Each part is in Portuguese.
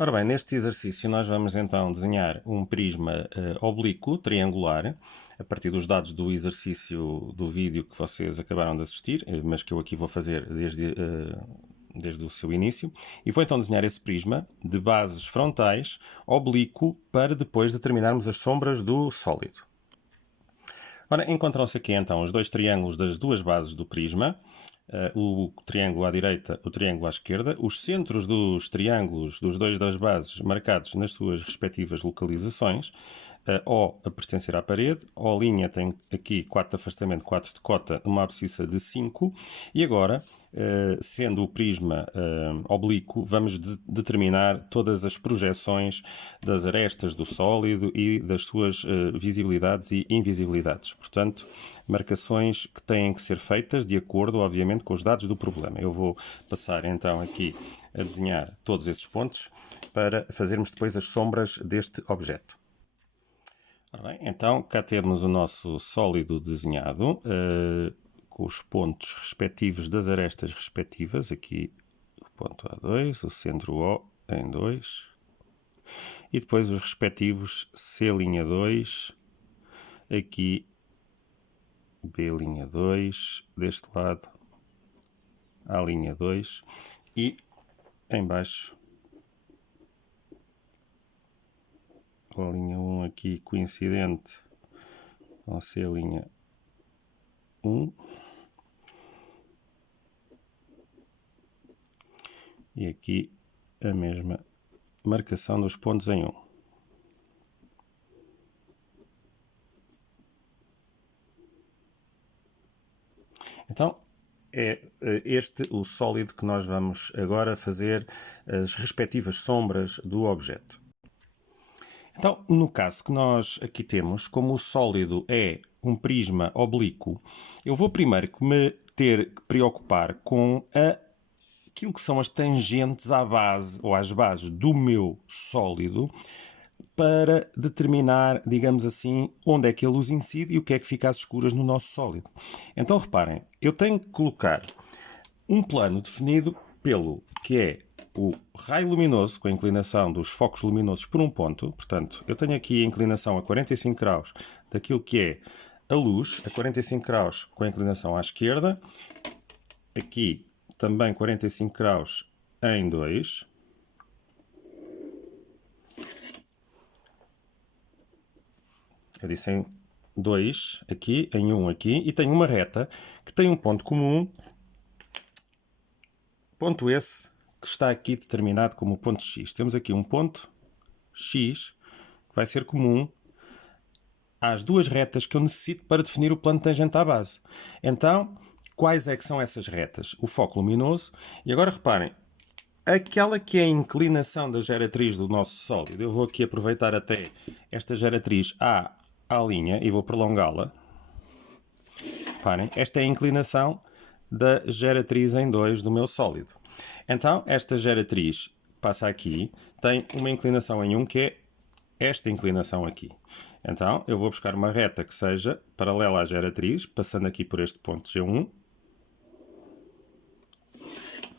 Ora bem, neste exercício nós vamos então desenhar um prisma oblíquo, triangular, a partir dos dados do exercício do vídeo que vocês acabaram de assistir, mas que eu aqui vou fazer desde o seu início. E vou então desenhar esse prisma de bases frontais, oblíquo, para depois determinarmos as sombras do sólido. Ora, encontram-se aqui então os dois triângulos das duas bases do prisma. O triângulo à direita, o triângulo à esquerda, os centros dos triângulos dos dois das bases marcados nas suas respectivas localizações, O a pertencer à parede, O' tem aqui 4 de afastamento, 4 de cota, uma abscissa de 5, e agora, sendo o prisma oblíquo, vamos determinar todas as projeções das arestas do sólido e das suas visibilidades e invisibilidades. Portanto, marcações que têm que ser feitas de acordo, obviamente, com os dados do problema. Eu vou passar então aqui a desenhar todos esses pontos para fazermos depois as sombras deste objeto. Ora bem, então cá temos o nosso sólido desenhado, com os pontos respectivos das arestas respectivas. Aqui o ponto A2, o centro O em 2, e depois os respectivos C'2, aqui B'2, deste lado A'2 e em baixo com a linha 1 aqui coincidente com C'1 e aqui a mesma marcação dos pontos em 1. Então, é este o sólido que nós vamos agora fazer as respectivas sombras do objeto. Então, no caso que nós aqui temos, como o sólido é um prisma oblíquo, eu vou primeiro me ter que preocupar com aquilo que são as tangentes à base ou às bases do meu sólido, para determinar, digamos assim, onde é que a luz incide e o que é que fica às escuras no nosso sólido. Então, reparem, eu tenho que colocar um plano definido pelo que é o raio luminoso, com a inclinação dos focos luminosos por um ponto. Portanto, eu tenho aqui a inclinação a 45 graus daquilo que é a luz, a 45 graus com a inclinação à esquerda. Aqui também 45 graus em 2. Eu disse em 2 aqui, em 1 aqui, e tenho uma reta que tem um ponto comum, ponto esse que está aqui determinado como ponto X. Temos aqui um ponto X que vai ser comum às duas retas que eu necessito para definir o plano tangente à base. Então, quais é que são essas retas? O foco luminoso. E agora reparem, aquela que é a inclinação da geratriz do nosso sólido, eu vou aqui aproveitar até esta geratriz à linha e vou prolongá-la. Reparem, esta é a inclinação da geratriz em 2 do meu sólido. Então, esta geratriz passa aqui, tem uma inclinação em 1 que é esta inclinação aqui. Então, eu vou buscar uma reta que seja paralela à geratriz, passando aqui por este ponto G1.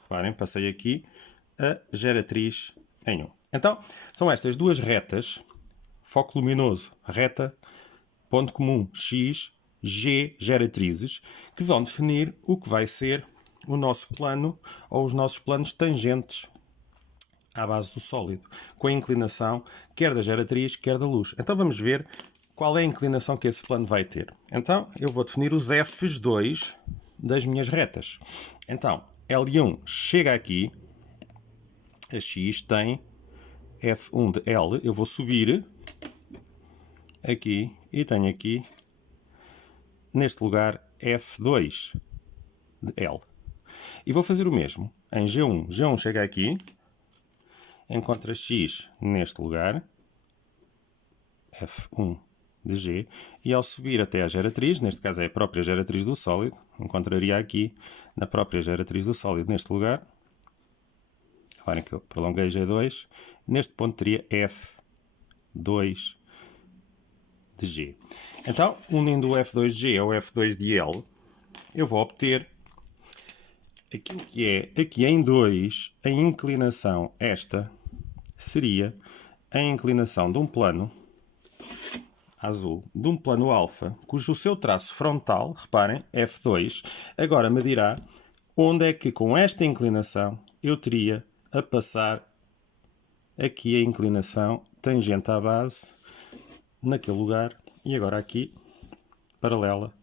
Reparem, passei aqui a geratriz em 1. Então, são estas duas retas, foco luminoso, reta, ponto comum X, G, geratrizes, que vão definir o que vai ser o nosso plano ou os nossos planos tangentes à base do sólido, com a inclinação quer da geratriz, quer da luz. Então vamos ver qual é a inclinação que esse plano vai ter. Então eu vou definir os F's2 das minhas retas. Então L1 chega aqui, a X tem F1 de L, eu vou subir aqui e tenho aqui neste lugar F2 de L. E vou fazer o mesmo em G1. G1 chega aqui, encontra X neste lugar, F1 de G, e ao subir até a geratriz, neste caso é a própria geratriz do sólido, encontraria aqui na própria geratriz do sólido neste lugar. Reparem que eu prolonguei G2, neste ponto teria F2 de G. Então, unindo o F2 de G ao F2 de L, eu vou obter aquilo que é aqui em 2 a inclinação esta seria a inclinação de um plano azul, de um plano alfa, cujo seu traço frontal, reparem, F2, agora me dirá onde é que com esta inclinação eu teria a passar aqui a inclinação tangente à base, naquele lugar, e agora aqui, paralela,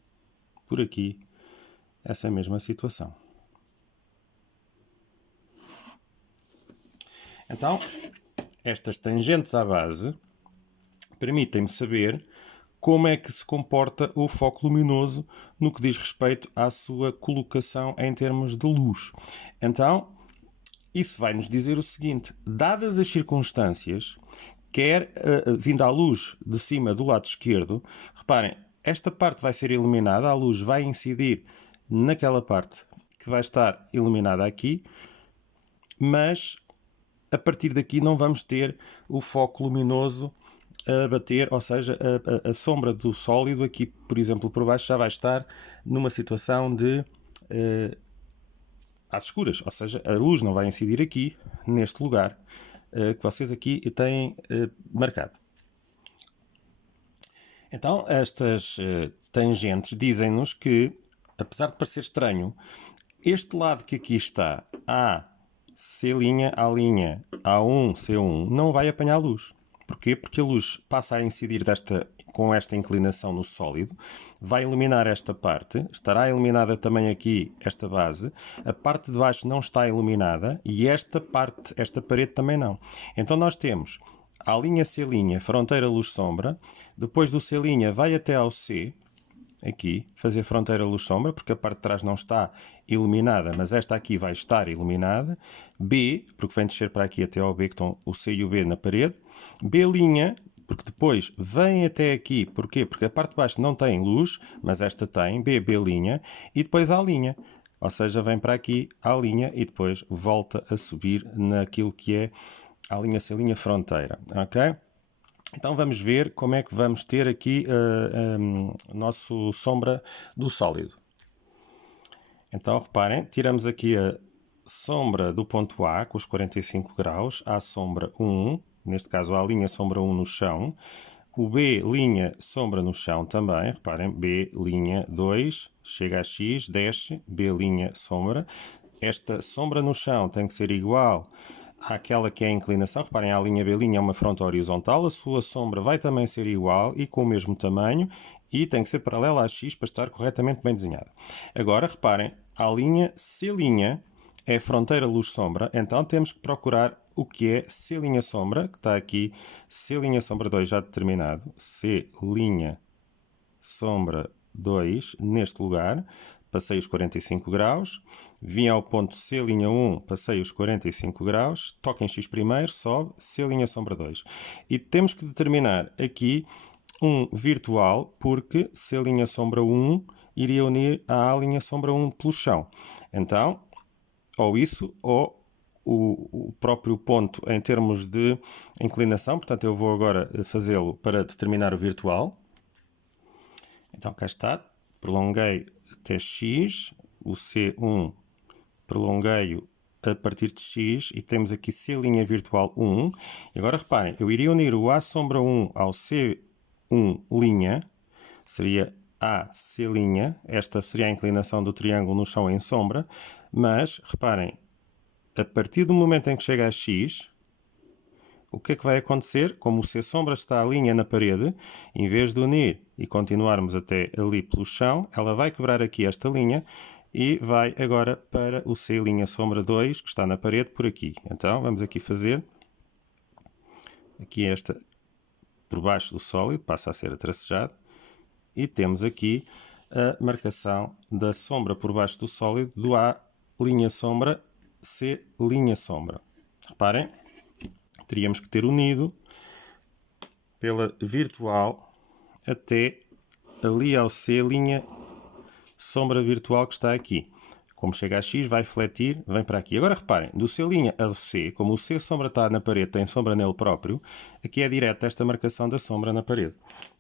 por aqui, essa mesma situação. Então, estas tangentes à base permitem-me saber como é que se comporta o foco luminoso no que diz respeito à sua colocação em termos de luz. Então, isso vai nos dizer o seguinte: dadas as circunstâncias, quer vindo à luz de cima do lado esquerdo, reparem, esta parte vai ser iluminada, a luz vai incidir naquela parte que vai estar iluminada aqui, mas a partir daqui não vamos ter o foco luminoso a bater, ou seja, a sombra do sólido aqui, por exemplo, por baixo já vai estar numa situação de às escuras, ou seja, a luz não vai incidir aqui, neste lugar que vocês aqui têm marcado. Então, estas tangentes dizem-nos que, apesar de parecer estranho, este lado que aqui está, A, C', A', A1, C1, não vai apanhar luz. Porquê? Porque a luz passa a incidir com esta inclinação no sólido, vai iluminar esta parte, estará iluminada também aqui esta base, a parte de baixo não está iluminada e esta parede também não. Então nós temos a linha C', fronteira luz-sombra, depois do C' vai até ao C, aqui, fazer fronteira luz-sombra, porque a parte de trás não está iluminada, mas esta aqui vai estar iluminada. B, porque vem descer para aqui até ao B, que estão o C e o B na parede. B', porque depois vem até aqui, porquê? Porque a parte de baixo não tem luz, mas esta tem, B', e depois A'. Ou seja, vem para aqui A' e depois volta a subir naquilo que é a linha C' fronteira, ok? Então vamos ver como é que vamos ter aqui o nosso sombra do sólido. Então reparem, tiramos aqui a sombra do ponto A com os 45 graus, a sombra 1, neste caso a linha sombra 1 no chão, o B' sombra no chão também, reparem, B' 2, chega a X, desce, B' sombra. Esta sombra no chão tem que ser igual àquela que é a inclinação. Reparem, a linha B' é uma fronte horizontal, a sua sombra vai também ser igual e com o mesmo tamanho e tem que ser paralela a X para estar corretamente bem desenhada. Agora, reparem, a linha C' é fronteira luz-sombra, então temos que procurar o que é C' sombra, que está aqui, C' sombra 2 já determinado, C' sombra 2 neste lugar. Passei os 45 graus, vim ao ponto C'1, passei os 45 graus, toco em X primeiro, sobe, C' sombra 2. E temos que determinar aqui um virtual, porque C' sombra 1 iria unir a A' sombra 1 pelo chão. Então, ou isso, ou o próprio ponto em termos de inclinação, portanto eu vou agora fazê-lo para determinar o virtual. Então cá está, prolonguei até X, o C1 prolonguei-o a partir de X e temos aqui C' virtual 1. E agora reparem, eu iria unir o A sombra 1 ao C1', seria AC', esta seria a inclinação do triângulo no chão em sombra, mas reparem, a partir do momento em que chega a X, o que é que vai acontecer? Como o C sombra está a linha na parede, em vez de unir e continuarmos até ali pelo chão, ela vai quebrar aqui esta linha e vai agora para o C' sombra 2, que está na parede por aqui. Então, vamos aqui fazer aqui esta por baixo do sólido, passa a ser atracejado, e temos aqui a marcação da sombra por baixo do sólido do A' sombra, C' sombra. Reparem, teríamos que ter unido pela virtual até ali ao C' sombra virtual que está aqui. Como chega a X, vai fletir, vem para aqui. Agora reparem, do C' a C, como o C sombra está na parede, tem sombra nele próprio, aqui é direta esta marcação da sombra na parede.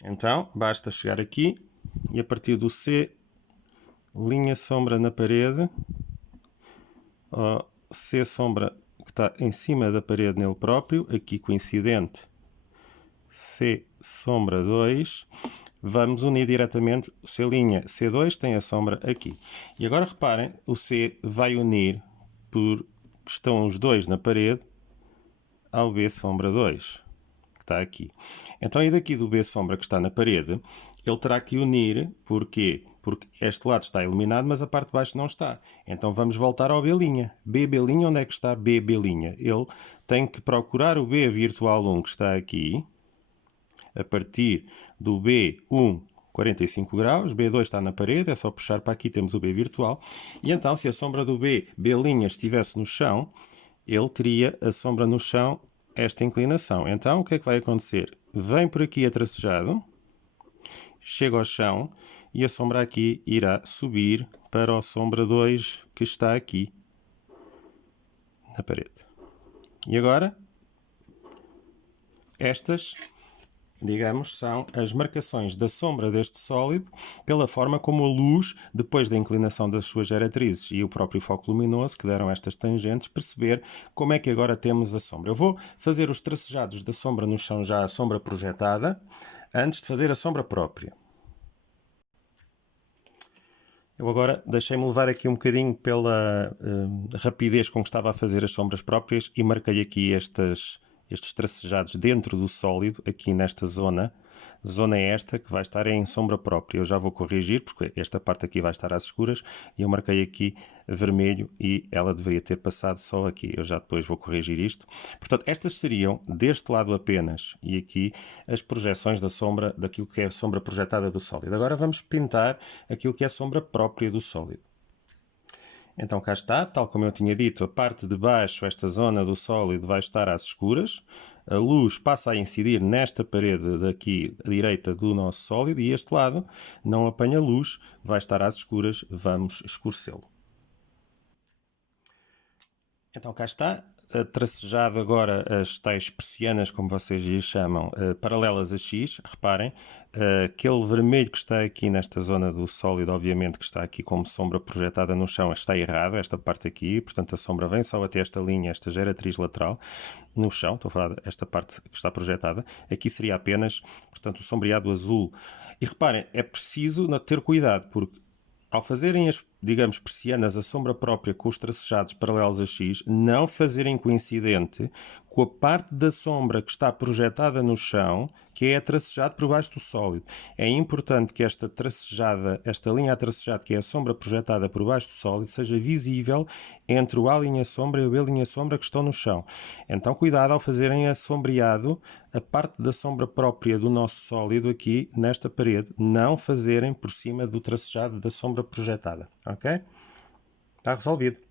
Então, basta chegar aqui e a partir do C' sombra na parede, C sombra que está em cima da parede nele próprio, aqui coincidente, C sombra 2, vamos unir diretamente o C', C2 tem a sombra aqui. E agora reparem, o C vai unir, por que estão os dois na parede, ao B sombra 2, que está aqui. Então, e daqui do B sombra que está na parede, ele terá que unir, porquê? Porque este lado está iluminado, mas a parte de baixo não está. Então vamos voltar ao B'. B', onde é que está B'? Ele tem que procurar o B virtual 1 que está aqui, a partir do B1, 45 graus, B2 está na parede, é só puxar para aqui, temos o B virtual. E então, se a sombra do B' estivesse no chão, ele teria a sombra no chão, esta inclinação. Então, o que é que vai acontecer? Vem por aqui a tracejado, chega ao chão, e a sombra aqui irá subir para a sombra 2 que está aqui na parede. E agora, estas, digamos, são as marcações da sombra deste sólido pela forma como a luz, depois da inclinação das suas geratrizes e o próprio foco luminoso que deram estas tangentes, perceber como é que agora temos a sombra. Eu vou fazer os tracejados da sombra no chão, já a sombra projetada, antes de fazer a sombra própria. Eu agora deixei-me levar aqui um bocadinho pela rapidez com que estava a fazer as sombras próprias e marquei aqui estes tracejados dentro do sólido, aqui nesta zona. Zona é esta que vai estar em sombra própria. Eu já vou corrigir, porque esta parte aqui vai estar às escuras, e eu marquei aqui vermelho e ela deveria ter passado só aqui. Eu já depois vou corrigir isto. Portanto, estas seriam, deste lado apenas, e aqui, as projeções da sombra, daquilo que é a sombra projetada do sólido. Agora vamos pintar aquilo que é a sombra própria do sólido. Então cá está, tal como eu tinha dito, a parte de baixo, esta zona do sólido, vai estar às escuras. A luz passa a incidir nesta parede daqui à direita do nosso sólido e este lado não apanha luz, vai estar às escuras, vamos escurecê-lo. Então cá está, tracejado agora as tais persianas, como vocês lhes chamam, paralelas a X. Reparem, aquele vermelho que está aqui nesta zona do sólido, obviamente que está aqui como sombra projetada no chão, está errado, esta parte aqui, portanto a sombra vem só até esta linha, esta geratriz lateral, no chão, estou a falar desta parte que está projetada, aqui seria apenas, portanto, o sombreado azul. E reparem, é preciso ter cuidado, porque ao fazerem as, digamos, persianas, a sombra própria com os tracejados paralelos a X, não fazerem coincidente com a parte da sombra que está projetada no chão, que é tracejado por baixo do sólido. É importante que esta tracejada, esta linha a tracejado, que é a sombra projetada por baixo do sólido, seja visível entre o A' sombra e o B' sombra que estão no chão. Então, cuidado ao fazerem a sombreado, a parte da sombra própria do nosso sólido aqui nesta parede, não fazerem por cima do tracejado da sombra projetada, ok? Está resolvido.